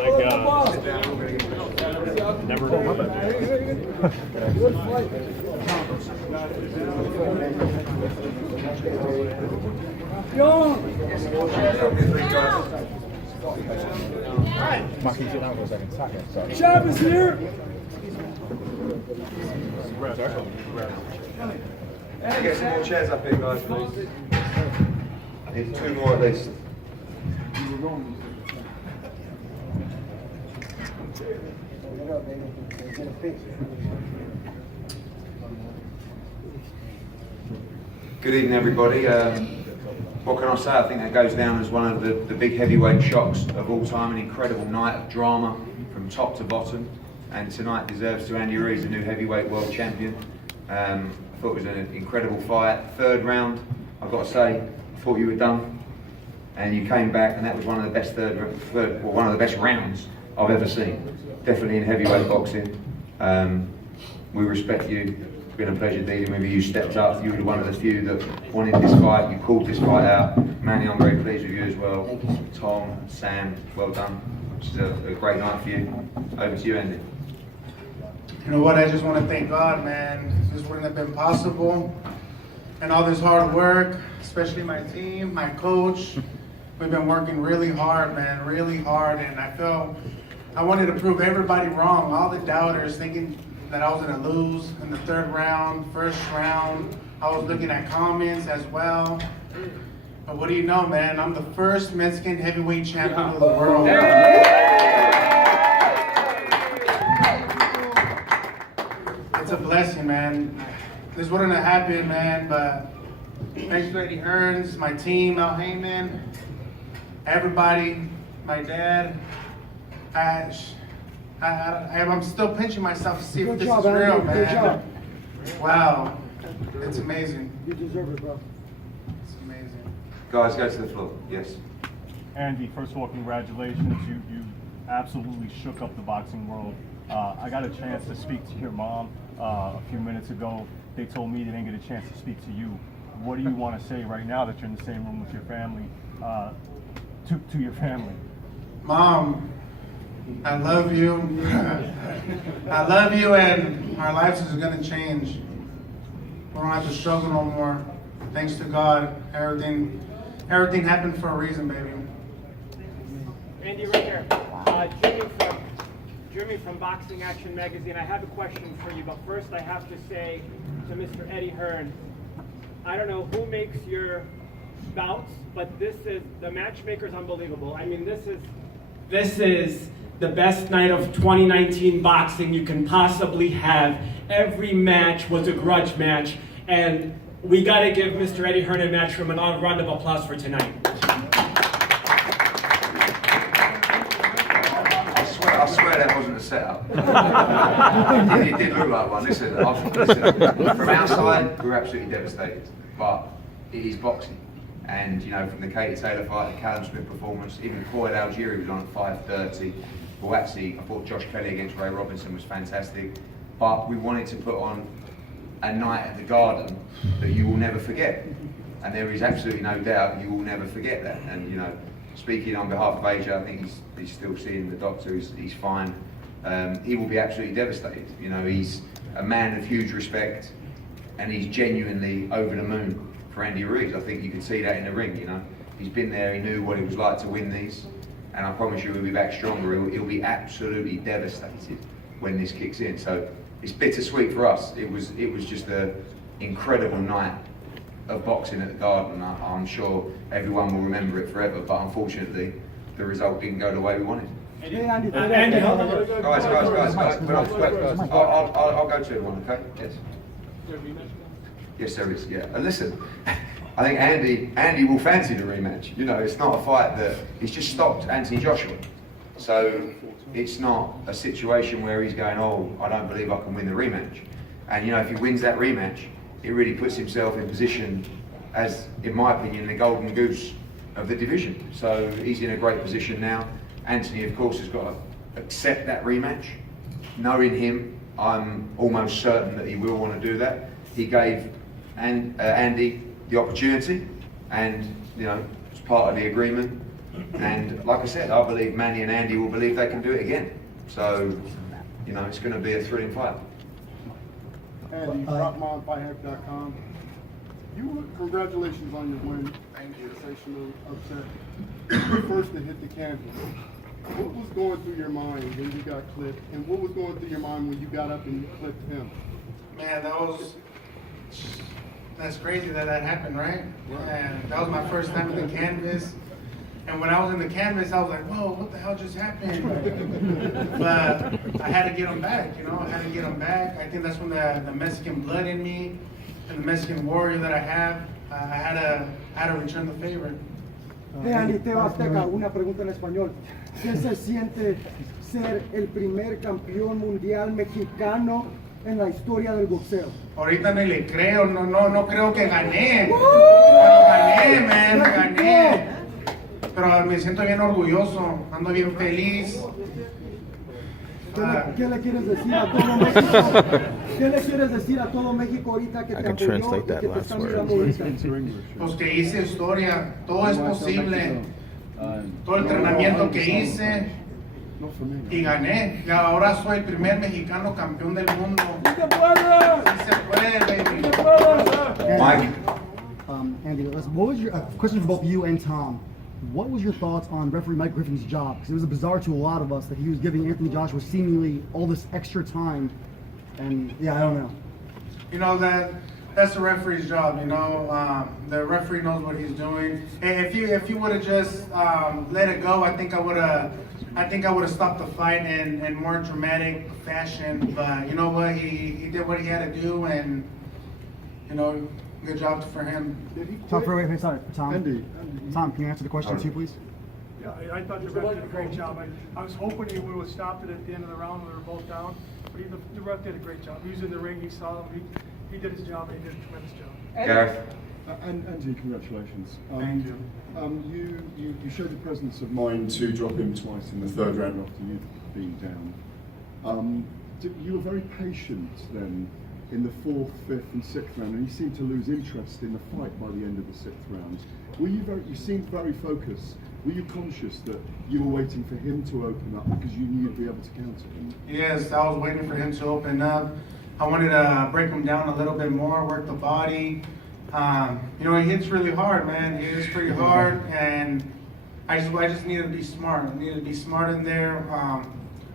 Never. Marky, sit down for a second. Sorry. Shop is here. Get some more chairs up here, guys, please. I need two more at least. Good evening, everybody. What can I say? I think that goes down as one of the big heavyweight shocks of all time. An incredible night of drama from top to bottom. And tonight deserves to Andy Ruiz, the new heavyweight world champion. I thought it was an incredible fight. Third round, I've got to say, I thought you were done. And you came back, and that was one of the best one of the best rounds I've ever seen. Definitely in heavyweight boxing. We respect you. It's been a pleasure dealing with you. You stepped up. You were one of the few that wanted this fight. You called this fight out. Manny, I'm very pleased with you as well. Tom, Sam, well done. It's a great night for you. Over to you, Andy. You know what? I just want to thank God, man. This wouldn't have been possible. And all this hard work, especially my team, my coach. We've been working really hard, man, really hard. And I wanted to prove everybody wrong. All the doubters thinking that I was going to lose in the third round, first round. I was looking at comments as well. But what do you know, man? I'm the first Mexican heavyweight champion of the world. It's a blessing, man. This wouldn't have happened, man, but thanks to Eddie Hearns, my team, Al Heyman, everybody, my dad. I'm still pinching myself to see if this is real, man. Good job. Wow. It's amazing. You deserve it, bro. It's amazing. Guys, go to the floor. Yes. Andy, first of all, congratulations. You absolutely shook up the boxing world. I got a chance to speak to your mom a few minutes ago. They told me they didn't get a chance to speak to you. What do you want to say right now that you're in the same room with your family, to your family? Mom, I love you. I love you, and our lives is going to change. We don't have to struggle no more. Thanks to God, everything happened for a reason, baby. Andy, right here. Jimmy from Boxing Action Magazine. I have a question for you, but first I have to say to Mr. Eddie Hearn, I don't know who makes your bouts, but the matchmaker's unbelievable. I mean, this is the best night of 2019 boxing you can possibly have. Every match was a grudge match, and we got to give Mr. Eddie Hearn a match from a round of applause for tonight. I swear that wasn't a setup. It did look like one. Listen, from outside, we're absolutely devastated. But it is boxing. And, you know, from the Katie Taylor fight, the Callum Smith performance, even Coyd Algieri was on at 5:30. Well, actually, I thought Josh Kelly against Ray Robinson was fantastic. But we wanted to put on a night at the Garden that you will never forget. And there is absolutely no doubt you will never forget that. And, you know, speaking on behalf of AJ, I think he's still seeing the doctor, he's fine. He will be absolutely devastated. You know, he's a man of huge respect, and he's genuinely over the moon for Andy Ruiz. I think you can see that in the ring, you know. He's been there, he knew what it was like to win these, and I promise you he'll be back stronger. He'll be absolutely devastated when this kicks in. So it's bittersweet for us. It was just an incredible night of boxing at the Garden. I'm sure everyone will remember it forever, but unfortunately the result didn't go the way we wanted. Andy, Guys, I'll go to one, okay? Yes. Yes, there is, yeah. And listen, I think Andy will fancy the rematch. You know, it's not a fight that, he's just stopped Anthony Joshua. So it's not a situation where he's going, oh, I don't believe I can win the rematch. And you know, if he wins that rematch, it really puts himself in position as, in my opinion, the golden goose of the division. So he's in a great position now. Anthony, of course, has got to accept that rematch. Knowing him, I'm almost certain that he will want to do that. He gave Andy the opportunity, and you know, it's part of the agreement. And like I said, I believe Manny and Andy will believe they can do it again. So, you know, it's going to be a thrilling fight. Andy, rockmonfightheck.com. Congratulations on your win. Thank you. Sensational upset. You were first to hit the canvas. What was going through your mind when you got clipped, and what was going through your mind when you got up and you clipped him? Man, that's crazy that happened, right? And that was my first time in the canvas. And when I was in the canvas, I was like, whoa, what the hell just happened? But I had to get him back, you know, I had to get him back. I think that's when the Mexican blood in me and the Mexican warrior that I have, I had to return the favor. Hey, Andy, Teo Azteca, una pregunta en español. ¿Qué se siente ser el primer campeón mundial mexicano en la historia del boxeo? Ahorita ni le creo, no creo que gané. Pero gané, man, gané. Pero me siento bien orgulloso, ando bien feliz. ¿Qué le quieres decir a todo México? ¿Qué le quieres decir a todo México ahorita que te apoyó y que te están mirando ahorita? Pues que hice historia, todo es posible. Todo el entrenamiento que hice y gané. Y ahora soy el primer mexicano campeón del mundo. ¡Sí se puede, baby! Mike? Andy, what was your question for both you and Tom? What was your thoughts on referee Mike Griffin's job? Because it was bizarre to a lot of us that he was giving Anthony Joshua seemingly all this extra time, and yeah, I don't know. You know, that's the referee's job, you know. The referee knows what he's doing. If you would have just let it go, I think I would have stopped the fight in more dramatic fashion. But you know what? He did what he had to do, and you know, good job for him. Tom, sorry, Tom. Andy. Tom, can you answer the question too, please? Yeah, I thought the ref did a great job. I was hoping he would have stopped it at the end of the round when we were both down, but the ref did a great job. He was in the ring, he saw him, he did his job, and he did a tremendous job. Gareth? And Andy, congratulations. Thank you. You showed the presence of mind to drop him twice in the third round after you'd been down. You were very patient then in the fourth, fifth, and sixth round, and you seemed to lose interest in the fight by the end of the sixth round. You seemed very focused. Were you conscious that you were waiting for him to open up because you knew you'd be able to counter him? Yes, I was waiting for him to open up. I wanted to break him down a little bit more, work the body. You know, he hits really hard, man. He hits pretty hard, and I just needed to be smart. I needed to be smart in there.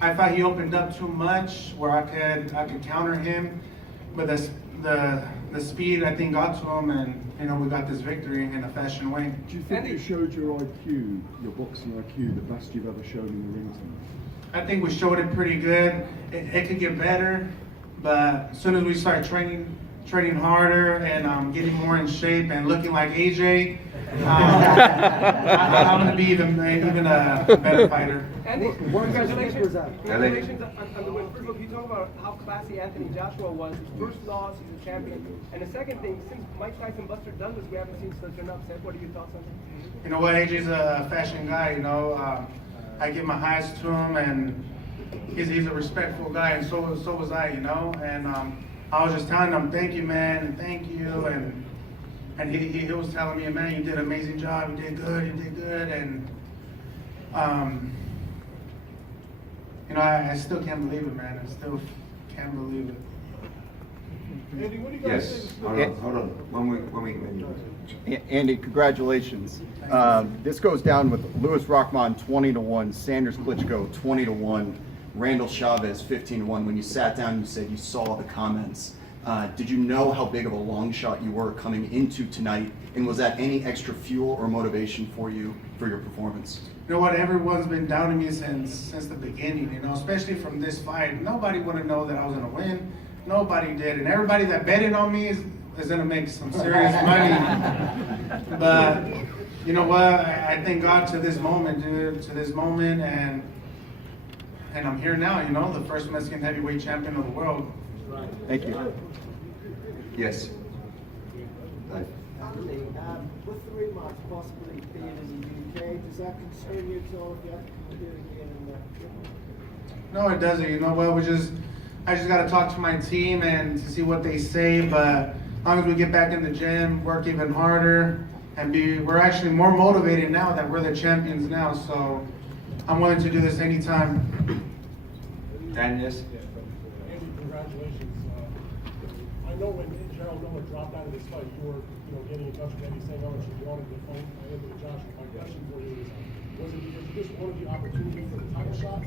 I thought he opened up too much where I could counter him, but the speed I think got to him, and you know, we got this victory in a fashion way. Do you think you showed your IQ, your boxing IQ, the best you've ever shown in the ring tonight? I think we showed it pretty good. It could get better, but as soon as we start training harder and getting more in shape and looking like AJ, I'm going to be even a better fighter. Andy, congratulations on the win. First of all, can you talk about how classy Anthony Joshua was? His first loss, he's a champion. And the second thing, since Mike Tyson, Buster Douglas, we haven't seen such an upset. What are your thoughts on that? You know what, AJ's a fashion guy, you know. I give my highs to him, and he's a respectful guy, and so was I, you know. And I was just telling him, thank you, man, and thank you. And he was telling me, man, you did an amazing job, you did good. And, you know, I still can't believe it, man. I still can't believe it. Andy, what do you guys Yes. say? Hold on. When we Andy, congratulations. This goes down with Louis Rockmon 20-1, Sanders Klitschko 20-1, Randall Chavez 15-1. When you sat down, you said you saw the comments. Did you know how big of a long shot you were coming into tonight? And was that any extra fuel or motivation for you for your performance? You know what? Everyone's been doubting me since the beginning. You know, especially from this fight. Nobody would have known that I was gonna win. Nobody did, and everybody that betted on me is gonna make some serious money. But you know what? I thank God to this moment, dude. To this moment, and I'm here now. You know, the first Mexican heavyweight champion of the world. Thank you. Yes. Anthony, with the rematch possibly being in the UK, does that concern you at all if you have to come here again? No, it doesn't. You know what? I just got to talk to my team and to see what they say. But as long as we get back in the gym, work even harder, we're actually more motivated now that we're the champions now. So I'm willing to do this anytime. Dan, yes? Andy, congratulations. I know when Gerald Miller dropped out of this fight, you were getting in touch with Andy saying how much you wanted to fight Anthony Joshua. My question for you is, was it because you just wanted the opportunity for the title shot?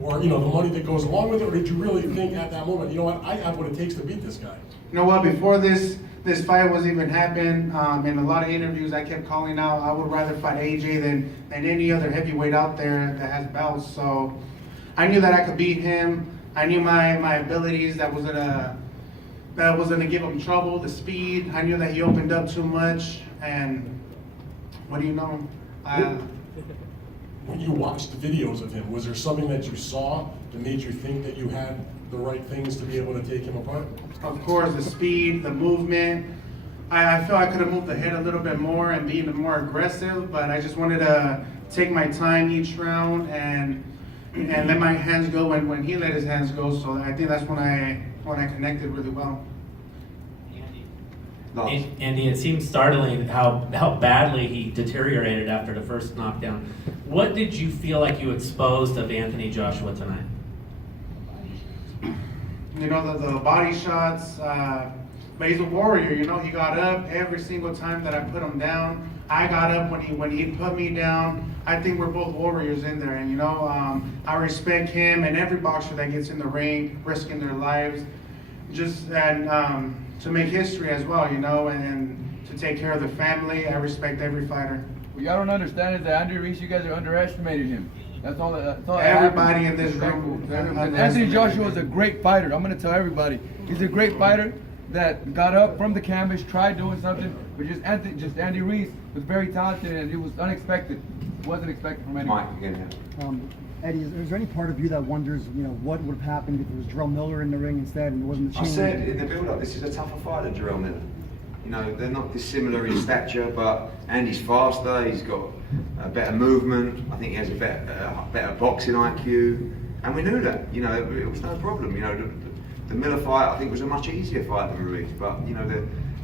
Or, the money that goes along with it, or did you really think at that moment, you know what, I have what it takes to beat this guy? You know what, before this fight was even happening, in a lot of interviews I kept calling out, I would rather fight AJ than any other heavyweight out there that has belts. So I knew that I could beat him. I knew my abilities, that was gonna give him trouble, the speed. I knew that he opened up too much, and what do you know? When you watched the videos of him, was there something that you saw that made you think that you had the right things to be able to take him apart? Of course, the speed, the movement. I feel I could have moved the head a little bit more and been more aggressive, but I just wanted to take my time each round and let my hands go when he let his hands go. So I think that's when I connected really well. Andy, it seems startling how badly he deteriorated after the first knockdown. What did you feel like you exposed of Anthony Joshua tonight? The body shots, but he's a warrior. He got up every single time that I put him down. I got up when he put me down. I think we're both warriors in there, and I respect him and every boxer that gets in the ring, risking their lives, to make history as well, and to take care of the family. I respect every fighter. What y'all don't understand is that Andy Ruiz, you guys are underestimating him. That's all. Everybody in this room. Anthony Joshua is a great fighter. I'm going to tell everybody, he's a great fighter that got up from the canvas, tried doing something, but Andy Ruiz was very talented, and it was unexpected. It wasn't expected from anyone. Mike, again. Eddie, is there any part of you that wonders, what would have happened if it was Jarrell Miller in the ring instead and it wasn't the chain? I said in the build-up, this is a tougher fight than Jarrell Miller. They're not dissimilar in stature, but Andy's faster, he's got a better movement, I think he has a better boxing IQ, and we knew that, it was no problem. The Miller fight, I think, was a much easier fight than Ruiz, but,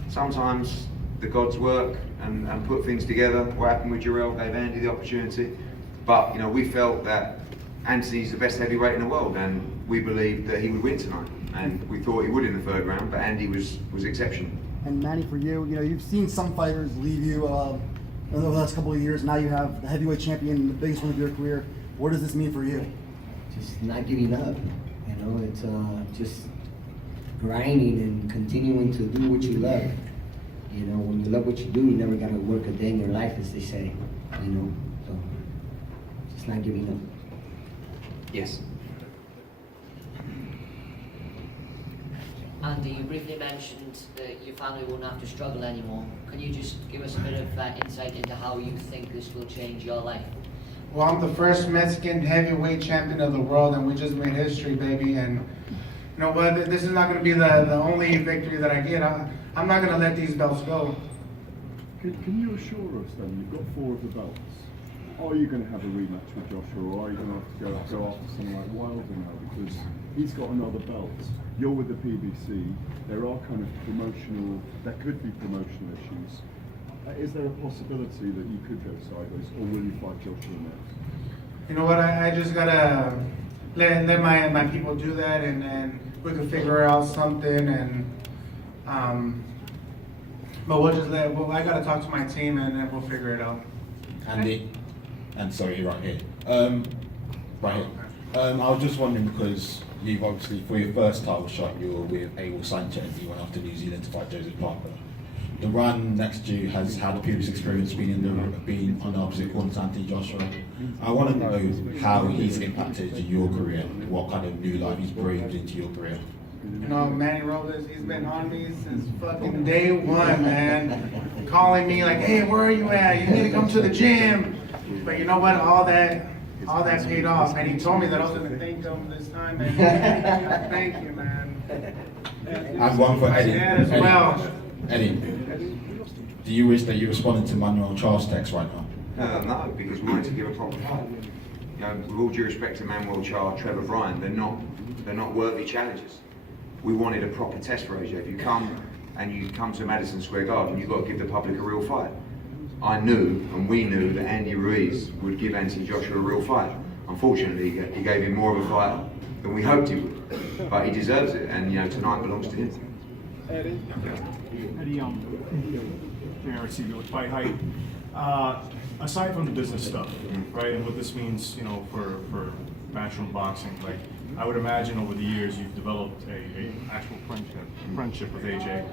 sometimes the gods work and put things together. What happened with Jarrell gave Andy the opportunity, but, we felt that Anthony's the best heavyweight in the world, and we believed that he would win tonight, and we thought he would in the third round, but Andy was exceptional. And Manny, for you, you've seen some fighters leave you over the last couple of years. Now you have the heavyweight champion, the biggest one of your career. What does this mean for you? Just not giving up. It's just grinding and continuing to do what you love. When you love what you do, you never got to work a day in your life, as they say. So just not giving up. Yes. Andy, you briefly mentioned that your family won't have to struggle anymore. Can you just give us a bit of insight into how you think this will change your life? Well, I'm the first Mexican heavyweight champion of the world, and we just made history, baby. And you know what? This is not going to be the only victory that I get. I'm not going to let these belts go. Can you assure us then, you've got 4 of the belts, are you going to have a rematch with Joshua, or are you going to have to go after someone like Wilder now, because he's got another belt? You're with the PBC, there are kind of there could be promotional issues. Is there a possibility that you could go sideways, or will you fight Joshua next? You know what, I just got to let my people do that, and then we can figure out something, and but I got to talk to my team, and then we'll figure it out. Andy, and sorry, right here. Right here. I was just wondering, because you've obviously, for your first title shot, you were with Abel Sanchez, you went off to New Zealand to fight Joseph Parker. The run next to you has had a previous experience being on the opposite corner to Anthony Joshua. I want to know how he's impacted your career, what kind of new life he's breathed into your career. Manny Robles, he's been on me since fucking day one, man. Calling me like, hey, where are you at? You need to come to the gym. But you know what? All that paid off. And he told me that I was going to thank him this time. And thank you, man. And one for Eddie. Yeah, as well. Eddie, do you wish that you responded to Manuel Charles' text right now? No, because we wanted to give a proper fight. With all due respect to Manuel Charles, Trevor Bryan, they're not worthy challenges. We wanted a proper test for AJ. If you come and you come to Madison Square Garden, you've got to give the public a real fight. I knew, and we knew, that Andy Ruiz would give Anthony Joshua a real fight. Unfortunately, he gave him more of a fight than we hoped he would, but he deserves it, and tonight belongs to him. Eddie, JRC with Fight Height. Aside from the business stuff, right, and what this means, for matchroom boxing, like, I would imagine over the years you've developed a actual friendship with AJ.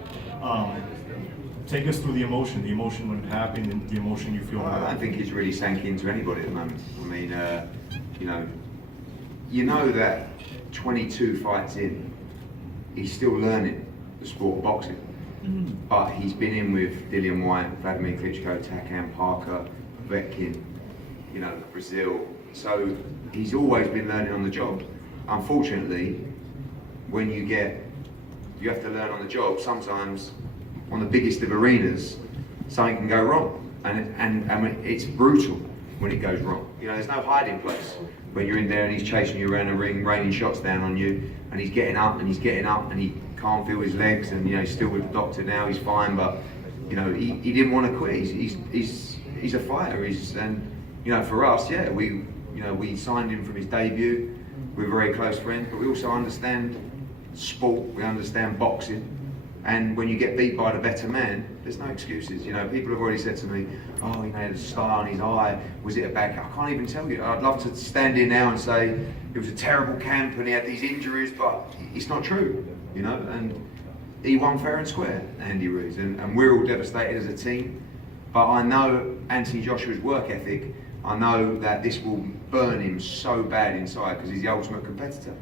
Take us through the emotion when it happened, and the emotion you feel. I don't think he's really sank into anybody at the moment. I mean, you know that 22 fights in, he's still learning the sport of boxing. But he's been in with Dillian White, Vladimir Klitschko, Takan Parker, Vetkin, Brazil. So he's always been learning on the job. Unfortunately, when you have to learn on the job, sometimes on the biggest of arenas, something can go wrong. And it's brutal when it goes wrong. There's no hiding place when you're in there and he's chasing you around the ring, raining shots down on you, and he's getting up and he's getting up and he can't feel his legs, and he's still with the doctor now, he's fine, but he didn't want to quit. He's a fighter, and for us, we signed him from his debut. We're very close friends, but we also understand sport, we understand boxing, and when you get beat by the better man, there's no excuses. People have already said to me, oh, he had a star on his eye, was it a back? I can't even tell you. I'd love to stand here now and say it was a terrible camp and he had these injuries, but it's not true, and he won fair and square, Andy Ruiz, and we're all devastated as a team, but I know Anthony Joshua's work ethic. I know that this will burn him so bad inside because he's the ultimate competitor.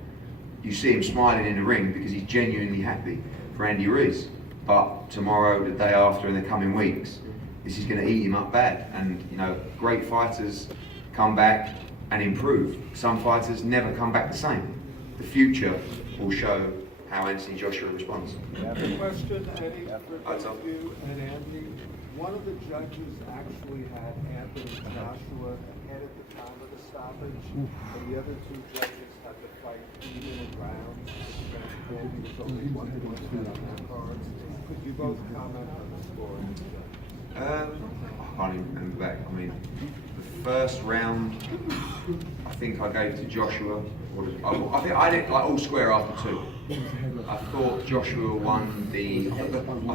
You see him smiling in the ring because he's genuinely happy for Andy Ruiz. But tomorrow, the day after, in the coming weeks, this is going to eat him up bad. And great fighters come back and improve. Some fighters never come back the same. The future will show how Anthony Joshua responds. I have a question, Eddie, for you and Andy. One of the judges actually had Anthony Joshua ahead at the time of the stoppage, and the other two judges had the fight even rounds. Andy was only 1 point ahead on that card. Could you both comment on the scoring? I can't even remember back. I mean, the first round, I think I gave to Joshua. I think I did like all square after 2. I thought Joshua won I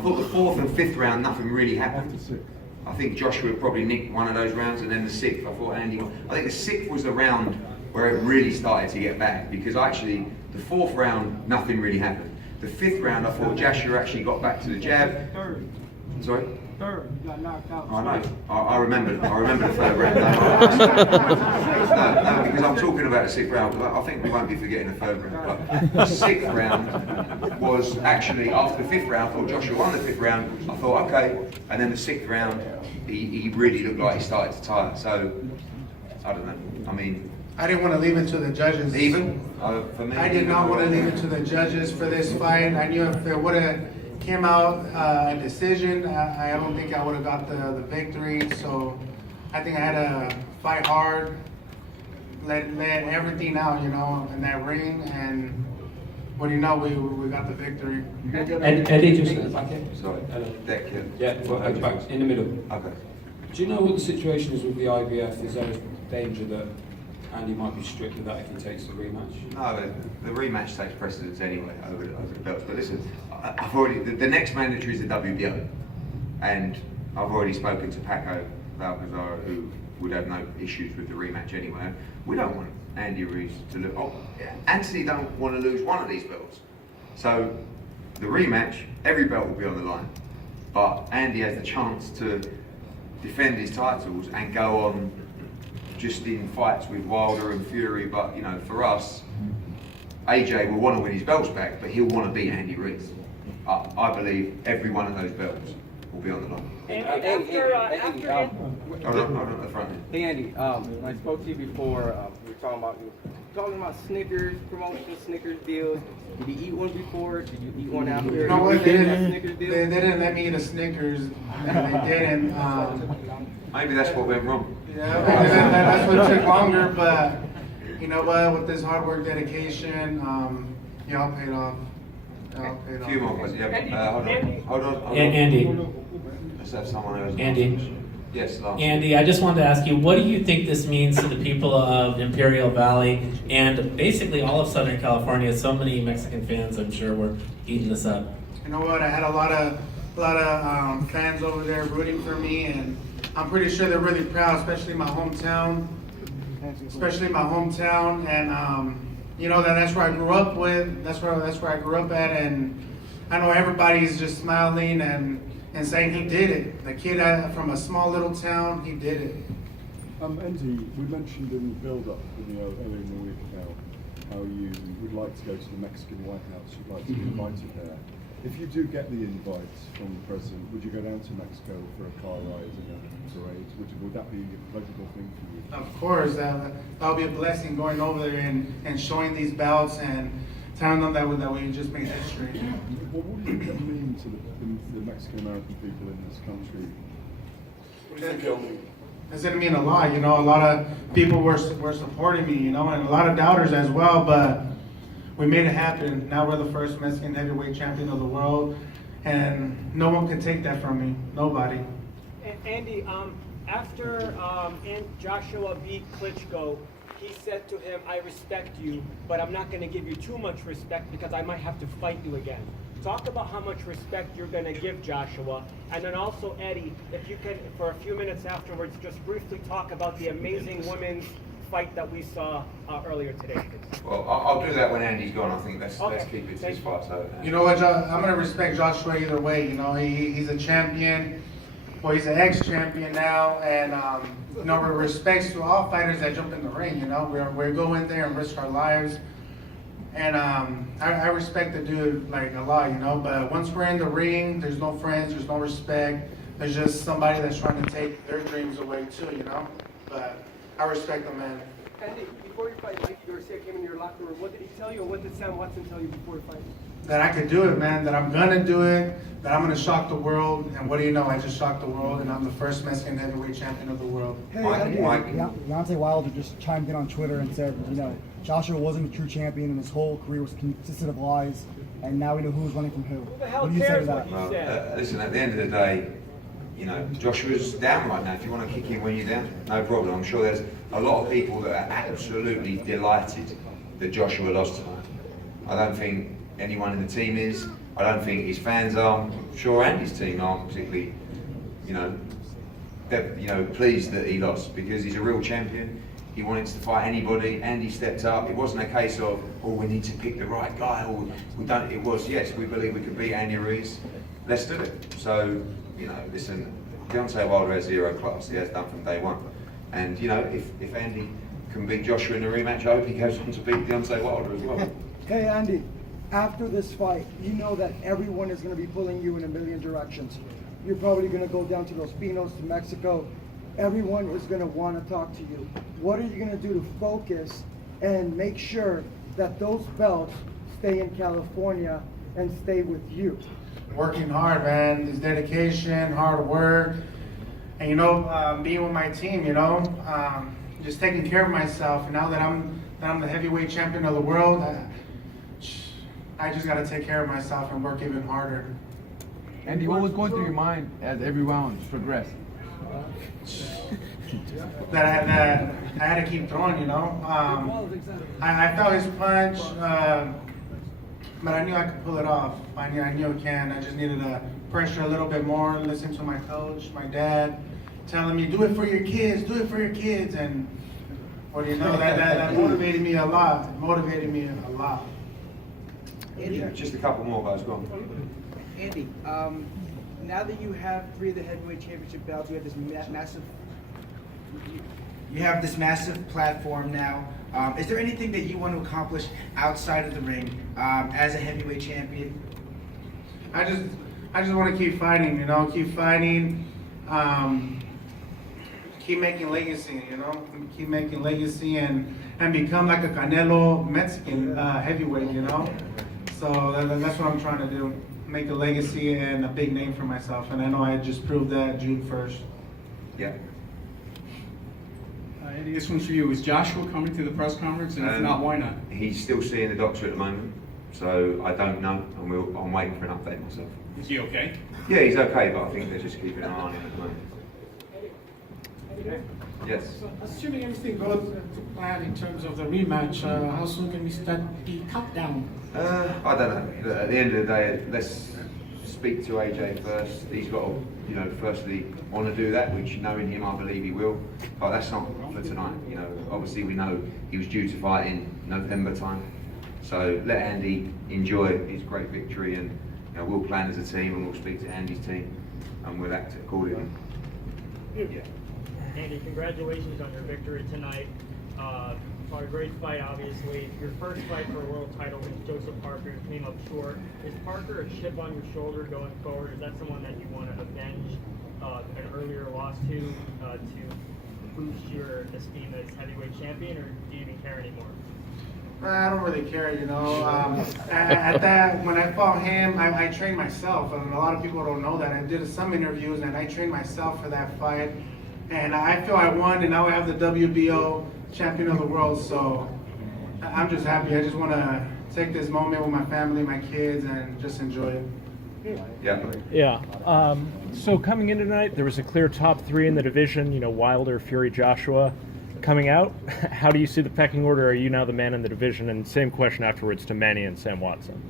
thought the 4th and 5th round, nothing really happened. I think Joshua probably nicked one of those rounds, and then the 6th, I thought Andy won. I think the 6th was the round where it really started to get back, because actually, the 4th round, nothing really happened. The 5th round, I thought Joshua actually got back to the jab. Third. Sorry? Third. You got knocked out. I know. I remember the 3rd round. No, because I'm talking about the 6th round. I think we won't be forgetting the 3rd round. But the 6th round was actually, after the 5th round, I thought Joshua won the 5th round. I thought, okay. And then the 6th round, he really looked like he started to tire. So, I don't know. I mean, I didn't want to leave it to the judges. Even? For me? I did not want to leave it to the judges for this fight. I knew if it would have came out a decision, I don't think I would have got the victory. So I think I had to fight hard, let everything out, in that ring, and what do you know, we got the victory. Eddie, just if I can. Sorry. Yeah, well, back in the middle. Okay. Do you know what the situation is with the IBF? Is there a danger that Andy might be strict with that if he takes the rematch? No, the rematch takes precedence anyway over the belts. But listen, I've already the next mandatory is the WBO, and I've already spoken to Paco Valcazar, who would have no issues with the rematch anyway. We don't want Andy Ruiz to lose. Anthony don't want to lose one of these belts. So the rematch, every belt will be on the line, but Andy has the chance to defend his titles and go on just in fights with Wilder and Fury. But for us, AJ will want to win his belts back, but he'll want to beat Andy Ruiz. I believe every one of those belts will be on the line. Hold on at the front end. Hey Andy, when I spoke to you before, we were talking about Snickers promotion, Snickers deals. Did you eat one before? Did you eat one after? You know what? They didn't let me eat a Snickers. They didn't. Maybe that's what went wrong. Yeah, that's what took longer. But you know what? With this hard work, dedication, y'all paid off. A few more questions. Yeah. Hold on. Andy. Let's have someone else. Andy. Yes, last. Andy, I just wanted to ask you, what do you think this means to the people of Imperial Valley and basically all of Southern California? So many Mexican fans, I'm sure, were eating this up. You know what? I had a lot of fans over there rooting for me, and I'm pretty sure they're really proud, especially my hometown. And you know that's where I grew up with. That's where I grew up at, and I know everybody's just smiling and saying he did it. The kid from a small little town, he did it. Andy, we mentioned in the build-up earlier in the week how you would like to go to the Mexican White House. You'd like to be invited there. If you do get the invite from the president, would you go down to Mexico for a car ride and a parade? Would that be a pleasurable thing for you? Of course, that'll be a blessing going over there and showing these belts and telling them that we just made history. What do you think that mean to the Mexican-American people in this country? What do you think it'll mean? It's gonna mean a lot, you know. A lot of people were supporting me, you know, and a lot of doubters as well. But we made it happen. Now we're the first Mexican heavyweight champion of the world, and no one can take that from me. Nobody. Andy, after Joshua beat Klitschko, he said to him, "I respect you, but I'm not going to give you too much respect because I might have to fight you again." Talk about how much respect you're going to give Joshua. And then also, Eddie, if you can, for a few minutes afterwards, just briefly talk about the amazing women's fight that we saw earlier today. Well, I'll do that when Andy's gone. I think let's keep it to this fight. So, You know what, I'm going to respect Joshua either way. You know, he's a champion. Well, he's an ex-champion now. And, you know, we're respects to all fighters that jump in the ring. You know, we go in there and risk our lives. And I respect the dude like a lot, you know, but once we're in the ring, there's no friends, there's no respect. There's just somebody that's trying to take their dreams away too, you know. But I respect the man. Andy, before you fight, Mikey Garcia came into your locker room. What did he tell you, or what did Sam Watson tell you before you fight? That I could do it, man, that I'm gonna do it, that I'm gonna shock the world. And what do you know, I just shocked the world, and I'm the first Mexican heavyweight champion of the world. Hey, Deontay Wilder just chimed in on Twitter and said, you know, Joshua wasn't a true champion and his whole career was consisted of lies, and now we know who's running from who. What do you say to that? well, listen, at the end of the day, you know, Joshua's down right now. If you want to kick him when you're down, no problem. I'm sure there's a lot of people that are absolutely delighted that Joshua lost tonight. I don't think anyone in the team is. I don't think his fans are. I'm sure Andy's team aren't particularly, you know, pleased that he lost because he's a real champion. He wanted to fight anybody. Andy stepped up. It wasn't a case of, oh, we need to pick the right guy. Or we don't. It was, yes, we believe we could beat Andy Ruiz. Let's do it. So, you know, listen, Deontay Wilder has zero class. He has done from day one. And, you know, if Andy can beat Joshua in a rematch, I hope he goes on to beat Deontay Wilder as well. Hey, Andy, after this fight, you know that everyone is going to be pulling you in a million directions. You're probably going to go down to Los Pinos, to Mexico. Everyone is going to want to talk to you. What are you going to do to focus and make sure that those belts stay in California and stay with you? Working hard, man. There's dedication, hard work, and you know, being with my team. You know, just taking care of myself. And now that I'm the heavyweight champion of the world, I just got to take care of myself and work even harder. Andy, what was going through your mind as every round progressed? That I had to keep throwing, you know. I felt his punch, but I knew I could pull it off. I knew I can. I just needed to pressure a little bit more, listen to my coach, my dad, telling me, do it for your kids, do it for your kids. And what do you know, that motivated me a lot. Andy, just a couple more guys, go on. Andy, now that you have 3 of the heavyweight championship belts, you have this massive platform now. Is there anything that you want to accomplish outside of the ring as a heavyweight champion? I just want to keep fighting, you know, keep fighting, keep making legacy, you know, keep making legacy and become like a Canelo Mexican heavyweight, you know. So that's what I'm trying to do, make a legacy and a big name for myself. And I know I just proved that June 1st. Yeah. Andy, this one's for you. Is Joshua coming to the press conference? And if not, why not? He's still seeing the doctor at the moment. So I don't know, and I'm waiting for an update myself. Is he okay? Yeah, he's okay, but I think they're just keeping an eye on him at the moment. Yes. Assuming everything goes to plan in terms of the rematch, how soon can we start the countdown? I don't know. At the end of the day, let's speak to AJ first. He's got to, firstly want to do that, which knowing him, I believe he will. But that's not for tonight. Obviously we know he was due to fight in November time. So let Andy enjoy his great victory, and we'll plan as a team, and we'll speak to Andy's team, and we'll act accordingly. Yeah. Andy, congratulations on your victory tonight. Fought a great fight, obviously. Your first fight for a world title against Joseph Parker came up short. Is Parker a chip on your shoulder going forward? Is that someone that you want to avenge an earlier loss to boost your esteem as heavyweight champion, or do you even care anymore? I don't really care, at that, when I fought him, I trained myself, and a lot of people don't know that. I did some interviews, and I trained myself for that fight, and I feel I won, and now I have the WBO champion of the world, so I'm just happy. I just want to take this moment with my family, my kids, and just enjoy it. Yeah. So coming in tonight, there was a clear top three in the division, Wilder, Fury, Joshua. Coming out, how do you see the pecking order? Are you now the man in the division? And same question afterwards to Manny and Sam Watson.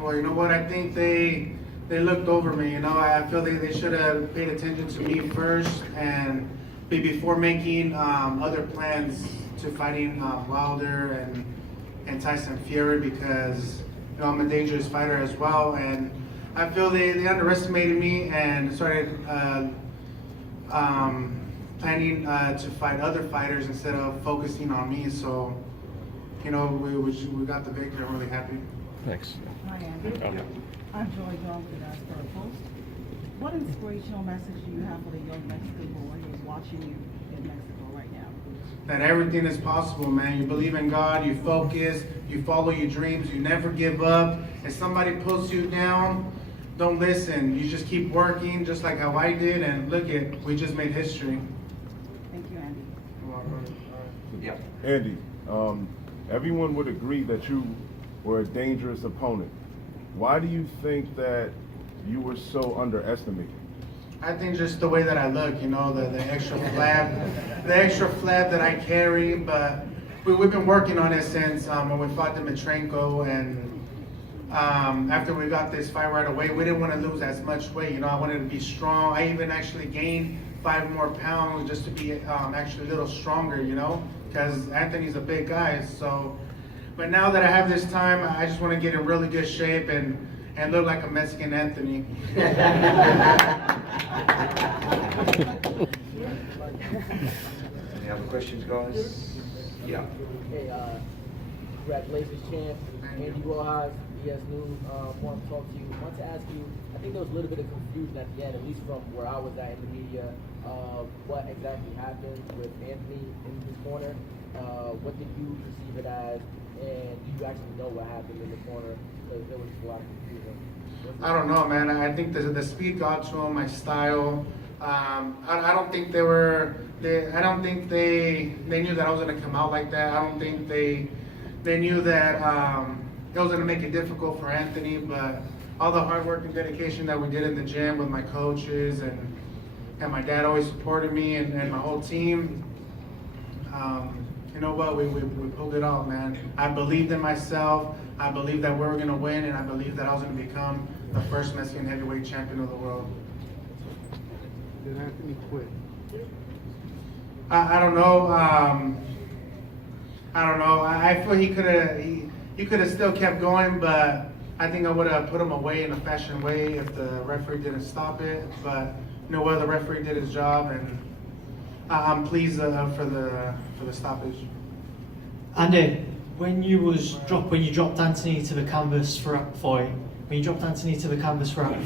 Well, you know what? I think they looked over me. I feel they should have paid attention to me first, and before making other plans to fighting Wilder and Tyson Fury, because I'm a dangerous fighter as well, and I feel they underestimated me and started planning to fight other fighters instead of focusing on me. So, we got the victory. I'm really happy. Thanks. Hi, Andy. I'm Joy Young with Asper Post. What inspirational message do you have for the young Mexican boy who's watching you in Mexico right now? That everything is possible, man. You believe in God, you focus, you follow your dreams, you never give up. If somebody pulls you down, don't listen. You just keep working, just like how I did, and we just made history. Thank you, Andy. Yeah. Andy, everyone would agree that you were a dangerous opponent. Why do you think that you were so underestimated? I think just the way that I look, the extra flab that I carry, but we've been working on it since when we fought Dimitrenko, and after we got this fight right away, we didn't want to lose as much weight. I wanted to be strong. I even actually gained 5 more pounds just to be actually a little stronger, because Anthony's a big guy. So, but now that I have this time, I just want to get in really good shape and look like a Mexican Anthony. Any other questions, guys? Yeah. Hey, congratulations, champ. Andy Rojas, ES News, want to talk to you. Want to ask you, I think there was a little bit of confusion at the end, at least from where I was at in the media, what exactly happened with Anthony in his corner. What did you perceive it as, and do you actually know what happened in the corner? Because there was a lot of confusion. I don't know, man. I think the speed got to him, my style. I don't think I don't think they knew that I was gonna come out like that. I don't think they knew that it was gonna make it difficult for Anthony. But all the hard work and dedication that we did in the gym with my coaches and my dad always supported me and my whole team. You know what? We pulled it off, man. I believed in myself. I believed that we were gonna win, and I believed that I was gonna become the first Mexican heavyweight champion of the world. Did Anthony quit? I don't know. I don't know. I feel he could have still kept going, but I think I would have put him away in a fashion way if the referee didn't stop it. But the referee did his job, and I'm pleased for the stoppage. Andy, when you dropped Anthony to the canvas throughout the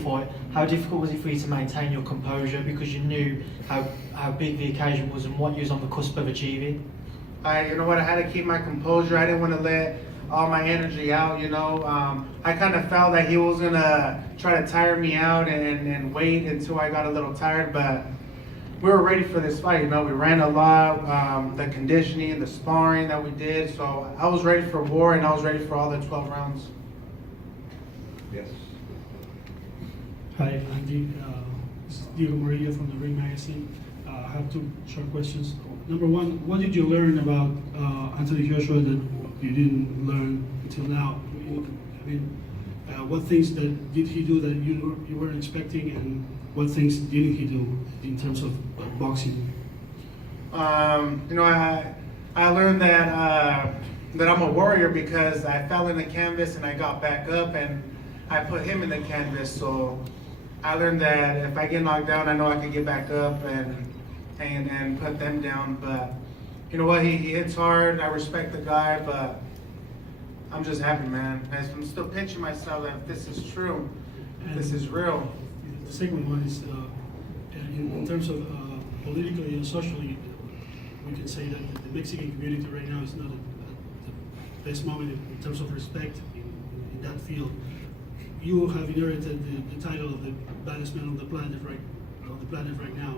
fight, how difficult was it for you to maintain your composure, because you knew how big the occasion was and what you was on the cusp of achieving? I had to keep my composure. I didn't want to let all my energy out, I kind of felt that he was gonna try to tire me out and wait until I got a little tired, but we were ready for this fight. We ran a lot, the conditioning, the sparring that we did. So I was ready for war, and I was ready for all the 12 rounds. Yes. Hi, Andy. This is Diego Murillo from the Ring Magazine. I have two short questions. Number one, what did you learn about Anthony Joshua that you didn't learn until now? I mean, what things that did he do that you weren't expecting, and what things didn't he do in terms of boxing? You know, I learned that I'm a warrior because I fell in the canvas and I got back up and I put him in the canvas. So I learned that if I get knocked down, I know I can get back up and put them down. But you know what? He hits hard. I respect the guy, but I'm just happy, man. I'm still pinching myself that if this is true, this is real. The second one is in terms of politically and socially, we can say that the Mexican community right now is not at the best moment in terms of respect in that field. You have inherited the title of the baddest man on the planet right now,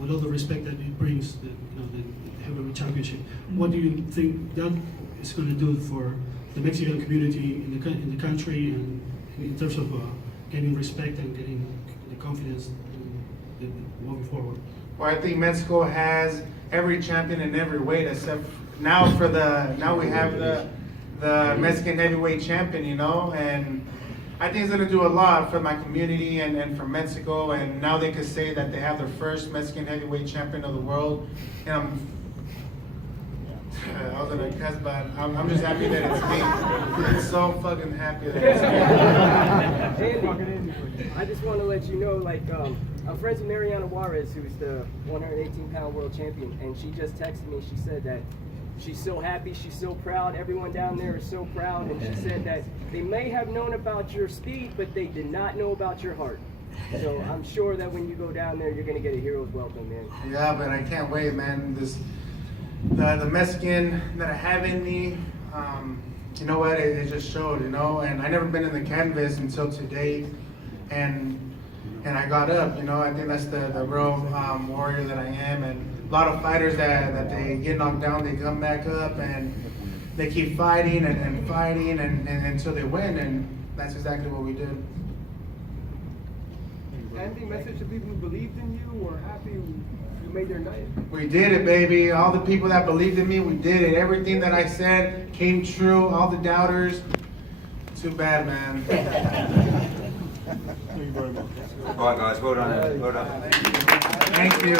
with all the respect that it brings, the heavyweight championship. What do you think that is going to do for the Mexican community in the country, and in terms of getting respect and getting the confidence moving forward? Well, I think Mexico has every champion in every weight except now we have the Mexican heavyweight champion, you know, and I think it's going to do a lot for my community and for Mexico, and now they could say that they have their first Mexican heavyweight champion of the world, and I was gonna cuss, but I'm just happy that it's me. I'm so fucking happy that it's me. Andy, I just want to let you know, like, I'm friends with Mariana Juarez, who's the 118-pound world champion, and she just texted me. She said that she's so happy, she's so proud. Everyone down there is so proud, and she said that they may have known about your speed, but they did not know about your heart. So I'm sure that when you go down there, you're gonna get a hero's welcome, man. Yeah, but I can't wait, man. The Mexican that I have in me, you know what, it just showed, you know, and I never been in the canvas until today, and I got up, you know. I think that's the real warrior that I am, and a lot of fighters that they get knocked down, they come back up, and they keep fighting and fighting and until they win, and that's exactly what we did. Andy, message to people who believed in you or happy you made their night? We did it, baby. All the people that believed in me, we did it. Everything that I said came true. All the doubters, too bad, man. Thank you very much. All right, guys, well done. Well done. Thank you.